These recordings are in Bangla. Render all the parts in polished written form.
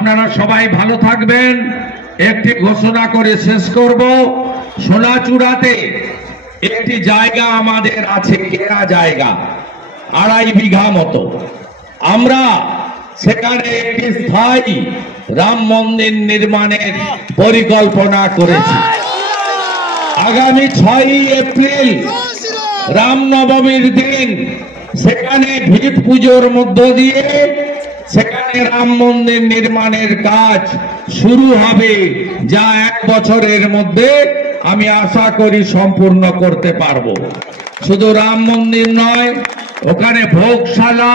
আপনারা সবাই ভালো থাকবেন। একটি ঘোষণা করে শেষ করব। সোনাচূড়াতে একটি জায়গা আমাদের আছে, কেনা জায়গা 2.5 বিঘা মতো। আমরা সেখানে একটি স্থায়ী রাম মন্দির নির্মাণের পরিকল্পনা করেছি। আগামী 6 এপ্রিল রামনবমীর দিন সেখানে ভিত পুজোর মধ্য দিয়ে সেখানে রাম মন্দির নির্মাণের কাজ শুরু হবে, যা 1 বছরের মধ্যে আমি আশা করি সম্পূর্ণ করতে পারবো। শুধু রাম মন্দির নয়, ওখানে ভোগশালা,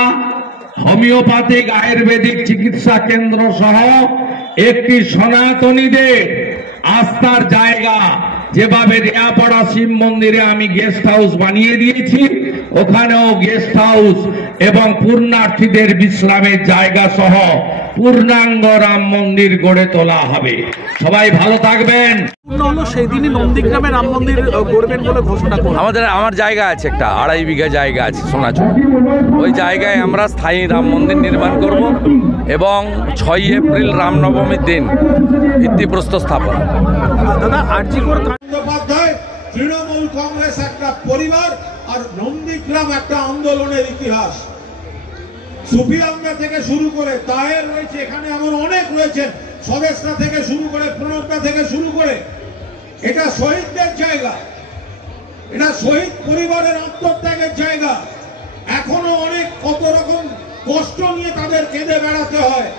হোমিওপ্যাথিক আয়ুর্বেদিক চিকিৎসা কেন্দ্র সহ একটি সনাতনীদের আস্থার জায়গা, যেভাবে রেয়াপাড়া শিব মন্দিরে আমি গেস্ট হাউস বানিয়ে দিয়েছি, ওখানেও গেস্ট হাউস এবং পূর্ণার্থীদের বিশ্রামের জায়গা সহ পূর্ণাঙ্গ রাম মন্দির গড়ে তোলা হবে। সবাই ভালো থাকবেন। সেই দিনই নন্দীগ্রামে রাম মন্দির গড়বেন বলে ঘোষণা করলেন। আমার জায়গা আছে, একটা 2.5 বিঘা জায়গা আছে সোনাচূড়া। ওই জায়গায় আমরা স্থায়ী রাম মন্দির নির্মাণ করব এবং 6 এপ্রিল রামনবমীর দিন ভিত্তিপ্রস্তর স্থাপন। দাদা, আরজিকর বন্দ্যোপাধ্যায় তৃণমূল কংগ্রেস একটা পরিবার, আর নন্দীগ্রাম একটা আন্দোলনের ইতিহাস। সুফিয়ানরা থেকে শুরু করে তাহের রয়েছে, এখানে এমন অনেক রয়েছেন, স্বদেশটা থেকে শুরু করে প্রণবটা থেকে শুরু করে। এটা শহীদদের জায়গা, এটা শহীদ পরিবারের আত্মত্যাগের জায়গা। এখনো অনেক কত রকম কষ্ট নিয়ে তাদের কেঁদে বেড়াতে হয়।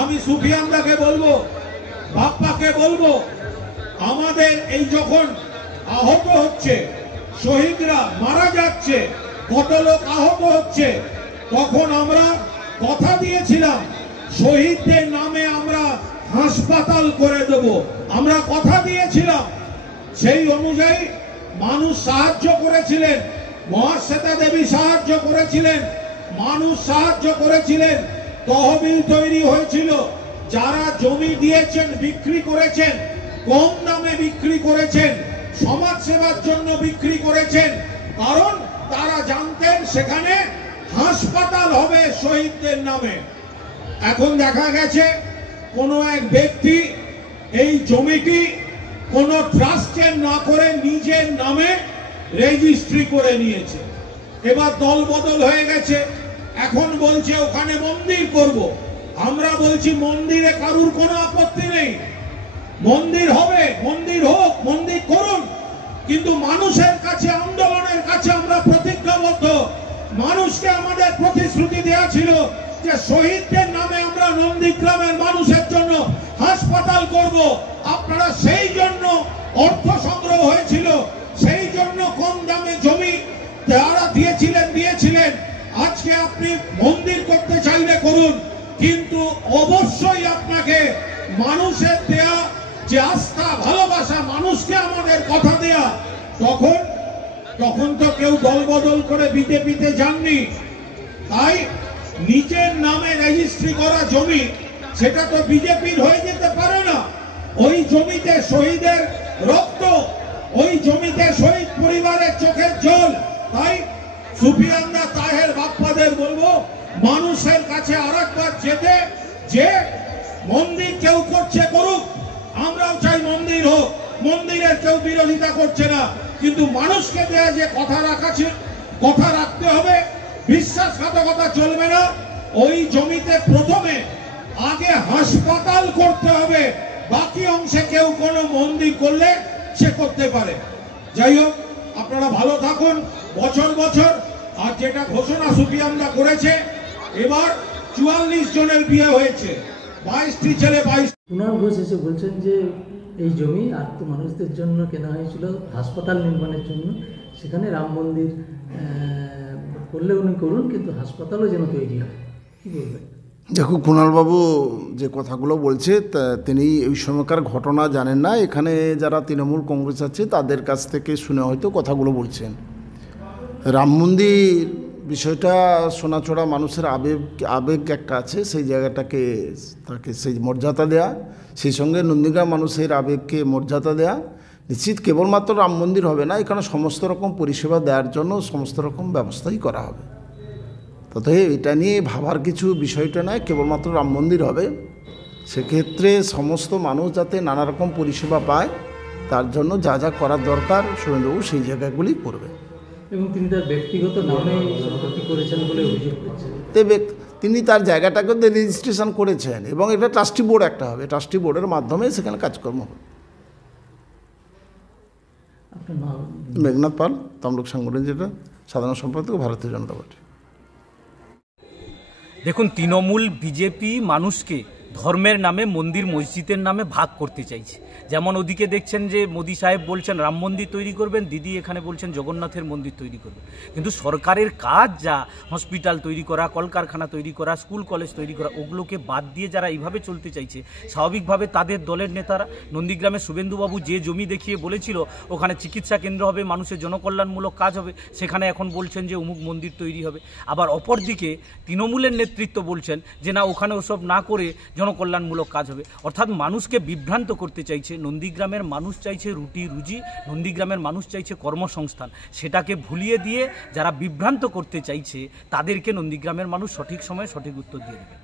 আমি সুফিয়ানদাকে বলবো, বাপ্পাকে বলবো, আমাদের এই যখন আহত হচ্ছে, শহীদরা মারা যাচ্ছে, কত লোক আহত হচ্ছে, তখন আমরা কথা দিয়েছিলাম শহীদদের নামে আমরা হাসপাতাল করে দেব। আমরা কথা দিয়েছিলাম, সেই অনুযায়ী মানুষ সাহায্য করেছিলেন, মহাশ্বেতা দেবী সাহায্য করেছিলেন, মানুষ সাহায্য করেছিলেন, তহবিল তৈরি হয়েছিল। যারা জমি দিয়েছেন, বিক্রি করেছেন, কম দামে বিক্রি করেছেন, সমাজ সেবার জন্য বিক্রি করেছেন, কারণ তারা জানতেন সেখানে হাসপাতাল হবে শহীদদের নামে। এখন দেখা গেছে কোনো এক ব্যক্তি এই জমিটি কোনো ট্রাস্টে না করে নিজের নামে রেজিস্ট্রি করে নিয়েছে। এবার দল বদল হয়ে গেছে, এখন বলছে ওখানে মন্দির করব। আমরা বলছি মন্দিরে কারুর কোনো আপত্তি নেই, মন্দির হবে, মন্দির হোক, মন্দির করুন, কিন্তু মানুষের কাছে, আন্দোলনের কাছে আমরা প্রতিজ্ঞাবদ্ধ। মানুষকে আমাদের প্রতিশ্রুতি দেওয়া ছিল যে শহীদদের নামে আমরা নন্দীগ্রামের মানুষের জন্য হাসপাতাল করব। আপনারা সেই জন্য অর্থ সংগ্রহ হয়েছিল, সেই জন্য কম দামে জমি যারা দিয়েছিলেন। আজকে আপনি মন্দির করতে চাইলে করুন, কিন্তু অবশ্যই আপনাকে মানুষের দেয়া যে আস্থা, ভালোবাসা, মানুষকে আমাদের কথা দেয়া, তখন তো কেউ দল বদল করে বিজেপিতে যাননি। তাই নিজের নামে রেজিস্ট্রি করা জমি, সেটা তো বিজেপির হয়ে যেতে পারে না। ওই জমিতে শহীদের রক্ত, ওই জমিতে শহীদ পরিবারের চোখের জল। তাই সুফিয়ানরা, তাহের, বাপ্পাদের বলবো, মানুষের কাছে আরেকবার যেতে, যে মন্দির কেউ করছে করুক, আমরাও চাই মন্দির হোক, মন্দিরের কেউ বিরোধিতা করছে না, কিন্তু মানুষকে দেয়া যে কথা কথা রাখতে হবে, বিশ্বাসঘাতকতা চলবে না। ওই জমিতে প্রথমে আগে হাসপাতাল করতে হবে, বাকি অংশে কেউ কোনো মন্দির করলে সে করতে পারে। যাই হোক, আপনারা ভালো থাকুন বছর বছর। আর যেটা ঘোষণা সুফিয়ানরা করেছে, এবার 44 জনের বিয়ে হয়েছে, 22টি ছেলে, 22। কুণাল ঘোষ এসে বলছেন যে এই জমি আর্ত মানুষদের জন্য কেনা হয়েছিল হাসপাতাল নির্মাণের জন্য, সেখানে রাম মন্দির করলে উনি করুন, কিন্তু হাসপাতালও যেন তৈরি হয়। কী বলবেন? দেখো, কুণালবাবু যে কথাগুলো বলছে তিনি ওই সময়কার ঘটনা জানেন না। এখানে যারা তৃণমূল কংগ্রেস আছে তাদের কাছ থেকে শুনে হয়তো কথাগুলো বলছেন। রাম মন্দির বিষয়টা সোনাচূড়া মানুষের আবেগ একটা আছে, সেই জায়গাটাকে তাকে সেই মর্যাদা দেয়া, সেই সঙ্গে নন্দীগ্রাম মানুষের আবেগকে মর্যাদা দেয়া। নিশ্চিত কেবলমাত্র রাম মন্দির হবে না, এখানে সমস্ত রকম পরিষেবা দেওয়ার জন্য সমস্ত রকম ব্যবস্থাই করা হবে। তবে এটা নিয়ে ভাবার কিছু বিষয়টা নয়, কেবলমাত্র রাম মন্দির হবে। সেক্ষেত্রে সমস্ত মানুষ যাতে নানা রকম পরিষেবা পায় তার জন্য যা যা করার দরকার শুভেন্দুবাবু সেই জায়গাগুলি করবে। এবং তিনি তার ব্যক্তিগত নামে সম্পত্তি করেছেন বলে অভিযোগ করছেন। তিনি তার জায়গাটাকে রেজিস্ট্রেশন করেছেন এবং এটা ট্রাস্টি বোর্ড একটা হবে, ট্রাস্টি বোর্ডের মাধ্যমে সেখানে কাজকর্ম হবে। আপনার নাম? মেঘনাথ পাল, তমলুক সাংগঠনিক যেটা সাধারণ সম্পাদক, ভারতীয় জনতা পার্টি। দেখুন, তৃণমূল বিজেপি মানুষকে ধর্মের নামে, মন্দির মসজিদের নামে ভাগ করতে চাইছে। যেমন ওদিকে দেখছেন যে মোদি সাহেব বলছেন রাম মন্দির তৈরি করবেন, দিদি এখানে বলছেন জগন্নাথের মন্দির তৈরি করবেন। কিন্তু সরকারের কাজ যা হসপিটাল তৈরি করা, কলকারখানা তৈরি করা, স্কুল কলেজ তৈরি করা, ওগুলোকে বাদ দিয়ে যারা এইভাবে চলতে চাইছে, স্বাভাবিকভাবে তাদের দলের নেতারা নন্দীগ্রামে শুভেন্দুবাবু যে জমি দেখিয়ে বলেছিল ওখানে চিকিৎসা কেন্দ্র হবে, মানুষের জনকল্যাণমূলক কাজ হবে, সেখানে এখন বলছেন যে অমুক মন্দির তৈরি হবে। আবার অপরদিকে তৃণমূলের নেতৃত্ব বলছেন যে না, ওখানে ওসব না করে জনকল্যাণমূলক কাজ হবে। অর্থাৎ মানুষকে বিভ্রান্ত করতে চাইছে। নন্দীগ্রামের মানুষ চাইছে রুটি রুজি, নন্দীগ্রামের মানুষ চাইছে কর্মসংস্থান। সেটাকে ভুলিয়ে দিয়ে যারা বিভ্রান্ত করতে চাইছে তাদেরকে নন্দীগ্রামের মানুষ সঠিক সময়ে সঠিক উত্তর দিয়ে দেবে।